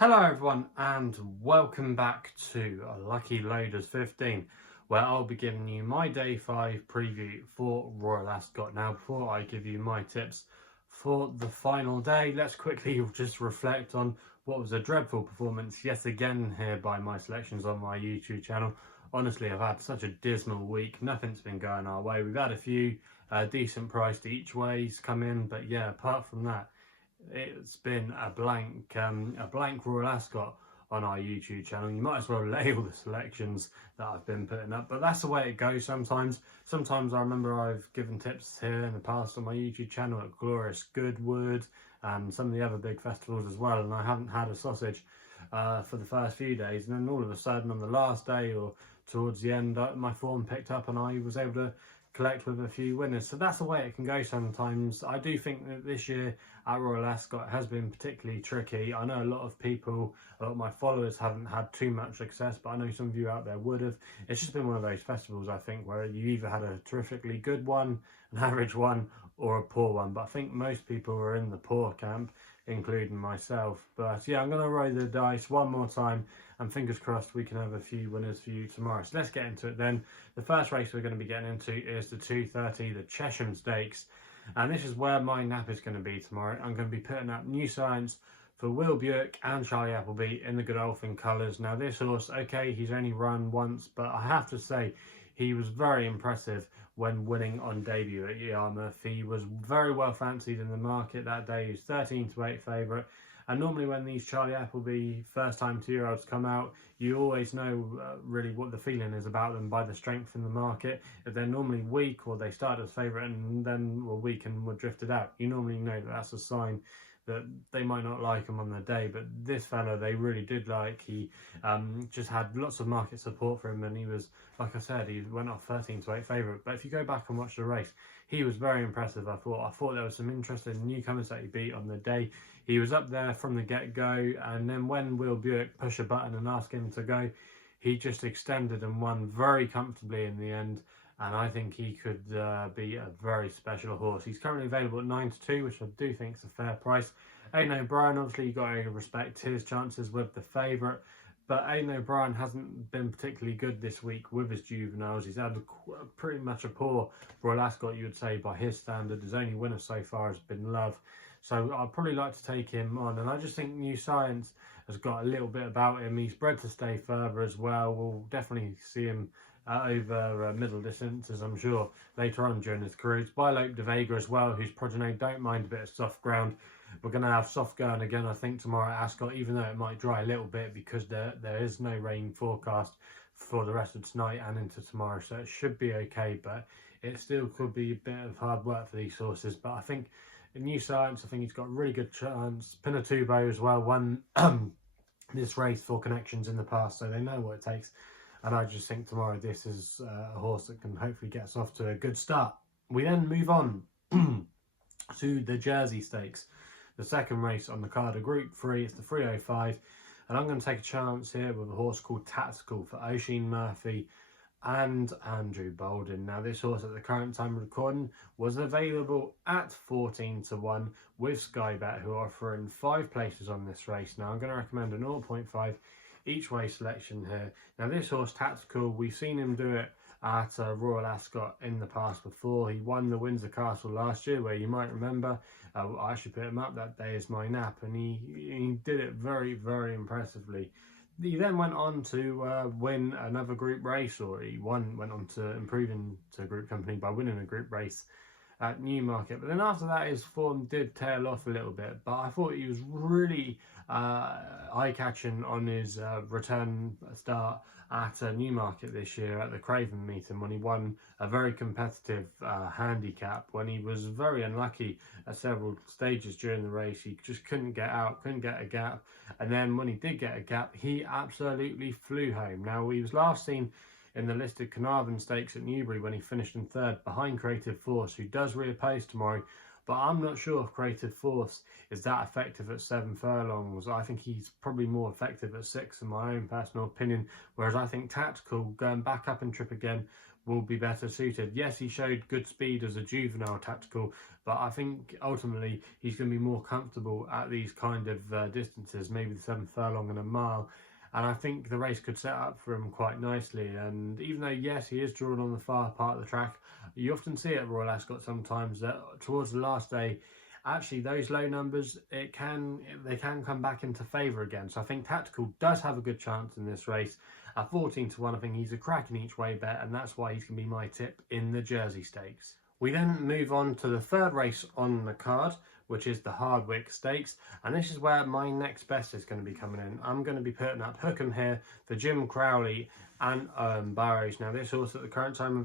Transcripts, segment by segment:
Hello everyone and welcome back to Lucky Loaders 15, where I'll be giving you my day 5 preview for Royal Ascot. Now before I give you my tips for the final day, let's quickly just reflect on what was a dreadful performance yet again here by my selections on my YouTube channel. Honestly, I've had such a dismal week, nothing's been going our way. We've had a few decent priced each ways come in, but yeah, apart from that, it's been a blank Royal Ascot on our YouTube channel. You might as well label the selections that I've been putting up, but that's the way it goes sometimes. Sometimes I remember I've given tips here in the past on my YouTube channel at Glorious Goodwood and some of the other big festivals as well, and I haven't had a sausage for the first few days, and then all of a sudden on the last day or towards the end my form picked up and I was able to collect with a few winners. So that's the way it can go sometimes. I do think that this year at Royal Ascot has been particularly tricky. I know a lot of people, a lot of my followers haven't had too much success, but I know some of you out there would have. It's just been one of those festivals, I think, where you either had a terrifically good one, an average one, or a poor one. But I think most people were in the poor camp, including myself. But yeah, I'm going to roll the dice one more time and fingers crossed we can have a few winners for you tomorrow. So let's get into it then. The first race we're going to be getting into is the 2:30, the Chesham Stakes. And this is where my nap is going to be tomorrow. I'm going to be putting up New Science for Will Buick and Charlie Appleby in the Godolphin colours. Now this horse, okay, he's only run once, but I have to say he was very impressive when winning on debut at Yarmouth. He was very well fancied in the market that day. He's 13-8 favourite. And normally when these Charlie Appleby first-time 2-year-olds come out, you always know really what the feeling is about them by the strength in the market. If they're normally weak or they start as favourite and then were weak and were drifted out, you normally know that that's a sign that they might not like him on the day. But this fella they really did like. He just had lots of market support for him, and he was, like I said, he went off 13-8 favourite. But if you go back and watch the race, he was very impressive. I thought there was some interesting newcomers that he beat on the day. He was up there from the get-go, and then when Will Buick pushed a button and asked him to go, he just extended and won very comfortably in the end. And I think he could be a very special horse. He's currently available at 9-2, which I do think is a fair price. Aidan O'Brien, obviously you've got to respect his chances with the favourite. But Aidan O'Brien hasn't been particularly good this week with his juveniles. He's had pretty much a poor Royal Ascot, you would say, by his standard. His only winner so far has been Love. So I'd probably like to take him on. And I just think New Science has got a little bit about him. He's bred to stay further as well. We'll definitely see him over middle distances, I'm sure, later on during his career. It's by Lope de Vega as well, whose progeny don't mind a bit of soft ground. We're going to have soft going again, I think, tomorrow at Ascot, even though it might dry a little bit because there is no rain forecast for the rest of tonight and into tomorrow. So it should be okay, but it still could be a bit of hard work for these horses. But I think in New Science, I think he's got a really good chance. Pinatubo as well won this race for Connections in the past, so they know what it takes. And I just think tomorrow this is a horse that can hopefully get us off to a good start. We then move on to the Jersey Stakes, the second race on the card of Group 3. It's the 3:05, and I'm going to take a chance here with a horse called Tactical for Oisin Murphy and Andrew Bolden. Now this horse at the current time of recording was available at 14-1 with SkyBet, who are offering 5 places on this race. Now I'm going to recommend a 0.5 each way selection here. Now this horse Tactical, we've seen him do it at Royal Ascot in the past before. He won the Windsor Castle last year, where you might remember I actually put him up that day as my nap, and he did it very, very impressively. He then went on to win another group race, or he went on to improve into group company by winning a group race at Newmarket. But then after that his form did tail off a little bit, but I thought he was really eye-catching on his return start at Newmarket this year at the Craven meeting, when he won a very competitive handicap, when he was very unlucky at several stages during the race. He just couldn't get out, couldn't get a gap, and then when he did get a gap, he absolutely flew home. Now he was last seen in the listed Carnarvon Stakes at Newbury when he finished in 3rd behind Creative Force, who does reoppose tomorrow. but I'm not sure if Creative Force is that effective at 7 furlongs. I think he's probably more effective at 6 in my own personal opinion, whereas I think Tactical, going back up and trip again, will be better suited. Yes, he showed good speed as a juvenile Tactical, but I think ultimately he's going to be more comfortable at these kind of distances, maybe the 7 furlong and a mile. And I think the race could set up for him quite nicely. And even though, yes, he is drawn on the far part of the track, you often see at Royal Ascot sometimes that towards the last day, actually those low numbers, they can come back into favour again. So I think Tactical does have a good chance in this race. At 14 to 1, I think he's a cracking each way bet, and that's why he's going to be my tip in the Jersey Stakes. We then move on to the third race on the card, which is the Hardwicke Stakes, and this is where my next best is going to be coming in. I'm going to be putting up Hukum here for Jim Crowley and Burrows. Now this horse at the current time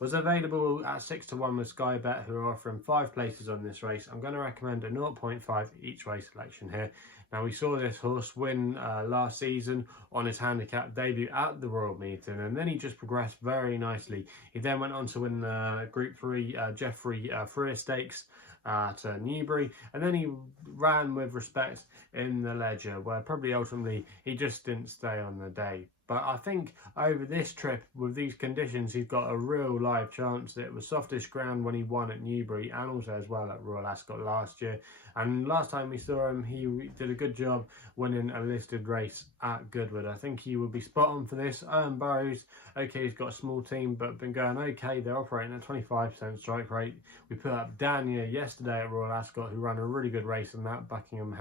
was available at 6 to 1 with SkyBet, who are offering 5 places on this race. I'm going to recommend a 0.5 each way selection here. Now we saw this horse win last season on his handicap debut at the Royal Meeting, and then he just progressed very nicely. He then went on to win the Group 3 Jeffrey Freer Stakes at Newbury, and then he ran with respect in the Ledger, where probably ultimately he just didn't stay on the day. But I think over this trip, with these conditions, he's got a real live chance. It was softish ground when he won at Newbury, and also as well at Royal Ascot last year. And last time we saw him, he did a good job winning a listed race at Goodwood. I think he will be spot on for this. Burrows, okay, he's got a small team, but been going okay. They're operating at 25% strike rate. We put up Daniel yesterday at Royal Ascot, who ran a really good race in that Buckingham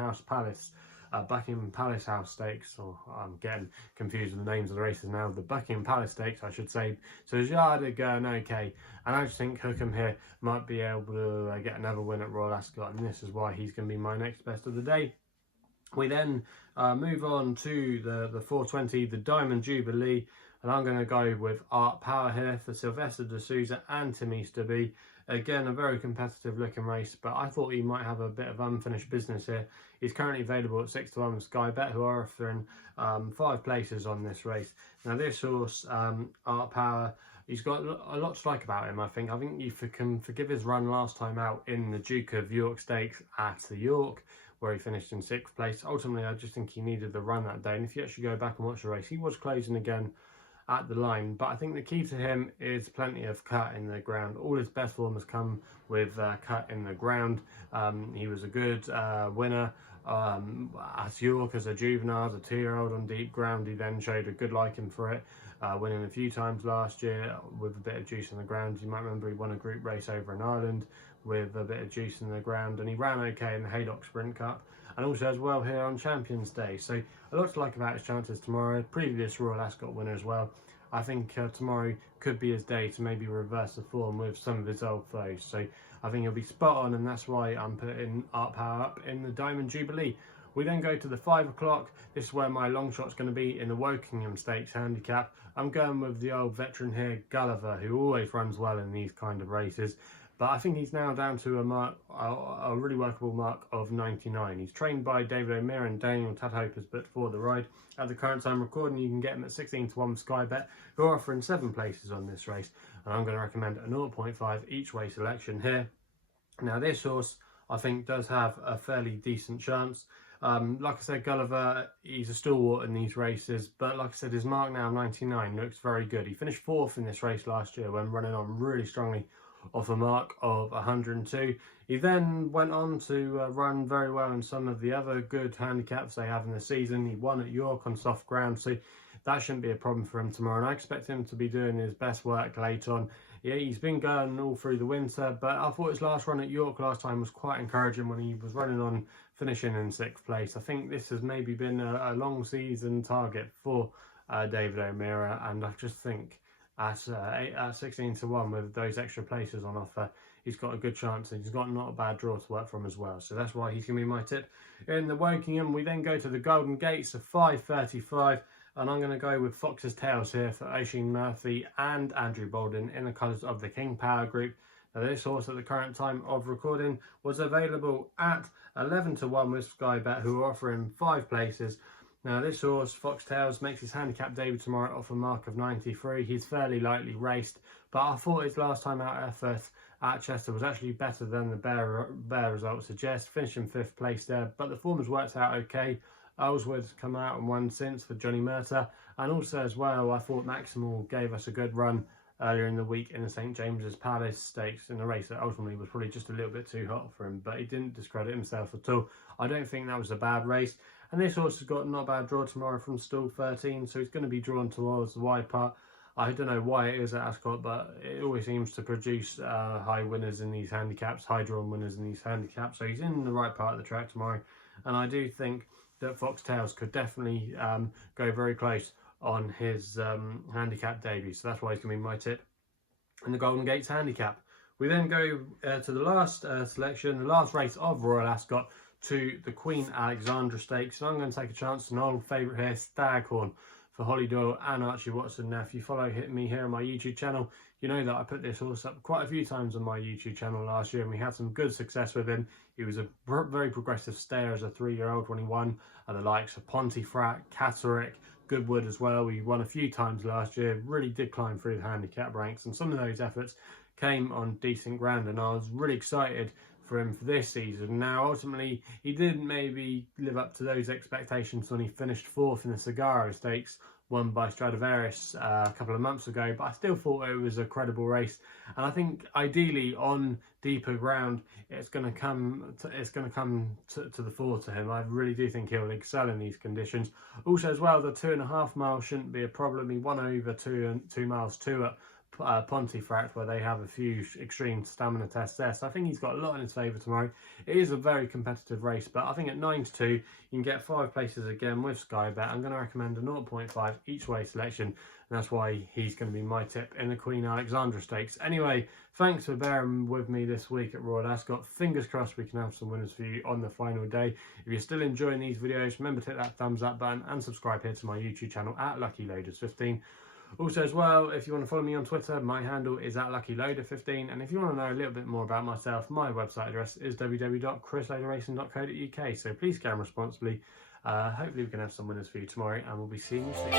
Palace House Stakes, or I'm getting confused with the names of the races now, the Buckingham Palace Stakes I should say. So his yard are going okay, and I just think Hukum here might be able to get another win at Royal Ascot, and this is why he's going to be my next best of the day. We then move on to the 420, the Diamond Jubilee, and I'm going to go with Art Power here for Sylvester de Souza and Tim Easterby. Again, a very competitive looking race, but I thought he might have a bit of unfinished business here. He's currently available at 6 to 1 with SkyBet, who are offering 5 places on this race. Now this horse, Art Power, he's got a lot to like about him, I think. I think you can forgive his run last time out in the Duke of York Stakes at the York, where he finished in 6th place. Ultimately, I just think he needed the run that day, and if you actually go back and watch the race, he was closing again at the line. But I think the key to him is plenty of cut in the ground. All his best form has come with cut in the ground. He was a good winner at York as a juvenile, as a 2-year-old on deep ground. He then showed a good liking for it, winning a few times last year with a bit of juice in the ground. You might remember he won a group race over in Ireland with a bit of juice in the ground, and he ran okay in the Haydock Sprint Cup, and also as well here on Champions Day. So a lot to like about his chances tomorrow. Previous Royal Ascot winner as well. I think tomorrow could be his day to maybe reverse the form with some of his old foes. So I think he'll be spot on, and that's why I'm putting Art Power up in the Diamond Jubilee. We then go to the 5 o'clock. This is where my long shot's going to be in the Wokingham Stakes handicap. I'm going with the old veteran here, Gulliver, who always runs well in these kind of races. But I think he's now down to a really workable mark of 99. He's trained by David O'Meara and Daniel Tadhope has put for the ride. At the current time recording, you can get him at 16 to 1 with SkyBet, who are offering 7 places on this race. And I'm going to recommend a 0.5 each way selection here. Now this horse, I think, does have a fairly decent chance. Like I said, Gulliver, he's a stalwart in these races, but like I said, his mark now 99 looks very good. He finished 4th in this race last year when running on really strongly off a mark of 102. He then went on to run very well in some of the other good handicaps they have in the season. He won at York on soft ground, so that shouldn't be a problem for him tomorrow, and I expect him to be doing his best work late on. Yeah, he's been going all through the winter, but I thought his last run at York last time was quite encouraging when he was running on, finishing in 6th place. I think this has maybe been a long season target for David O'Meara, and I just think at 16 to 1 with those extra places on offer, he's got a good chance, and he's got not a bad draw to work from as well. So that's why he's going to be my tip. In the Wokingham, we then go to the Golden Gates of 5:35, and I'm going to go with Fox's Tails here for Oisin Murphy and Andrew Bolden in the colours of the King Power Group. Now this horse at the current time of recording was available at 11 to 1 with SkyBet, who are offering 5 places. Now this horse, Foxtails, makes his handicap debut tomorrow off a mark of 93. He's fairly lightly raced, but I thought his last time out effort at Chester was actually better than the Bear results suggest, finishing 5th place there, but the form has worked out okay. Ellswood's come out and won since for Johnny Murtagh, and also as well I thought Maximal gave us a good run earlier in the week in the St James's Palace Stakes in a race that ultimately was probably just a little bit too hot for him, but he didn't discredit himself at all. I don't think that was a bad race, and this horse has got not a bad draw tomorrow from stall 13, so he's going to be drawn towards the wide part. I don't know why it is at Ascot, but it always seems to produce high winners in these handicaps, high drawn winners in these handicaps, so he's in the right part of the track tomorrow, and I do think that Foxtails could definitely go very close on his handicap debut, so that's why he's going to be my tip in the Golden Gates handicap. We then go to the last selection, the last race of Royal Ascot, to the Queen Alexandra Stakes, and I'm going to take a chance on an old favourite here, Staghorn, for Holly Doyle and Archie Watson. Now, if you follow me here on my YouTube channel, you know that I put this horse up quite a few times on my YouTube channel last year, and we had some good success with him. He was a very progressive stayer as a 3-year-old when he won at the likes of Pontefract, Catterick, Goodwood as well. We won a few times last year, really did climb through the handicap ranks, and some of those efforts came on decent ground, and I was really excited for him for this season. Now, ultimately, he didn't maybe live up to those expectations when he finished 4th in the Sagaro Stakes, won by Stradivarius a couple of months ago, but I still thought it was a credible race, and I think ideally on deeper ground it's going to come to the fore to him. I really do think he'll excel in these conditions. Also as well, the 2.5 miles shouldn't be a problem. He won over 2 miles too at Pontefract, where they have a few extreme stamina tests there, so I think he's got a lot in his favour tomorrow. It is a very competitive race, but I think at 9-2 you can get 5 places again with SkyBet. I'm going to recommend a 0.5 each way selection, and that's why he's going to be my tip in the Queen Alexandra Stakes. Anyway, thanks for bearing with me this week at Royal Ascot. Fingers crossed we can have some winners for you on the final day. If you're still enjoying these videos, remember to hit that thumbs up button and subscribe here to my YouTube channel at LuckyLoaders15. Also as well, if you want to follow me on Twitter, my handle is at LuckyLoader15, and if you want to know a little bit more about myself, my website address is www.chrisloaderracing.co.uk, so please scam responsibly. Hopefully we can have some winners for you tomorrow, and we'll be seeing you soon.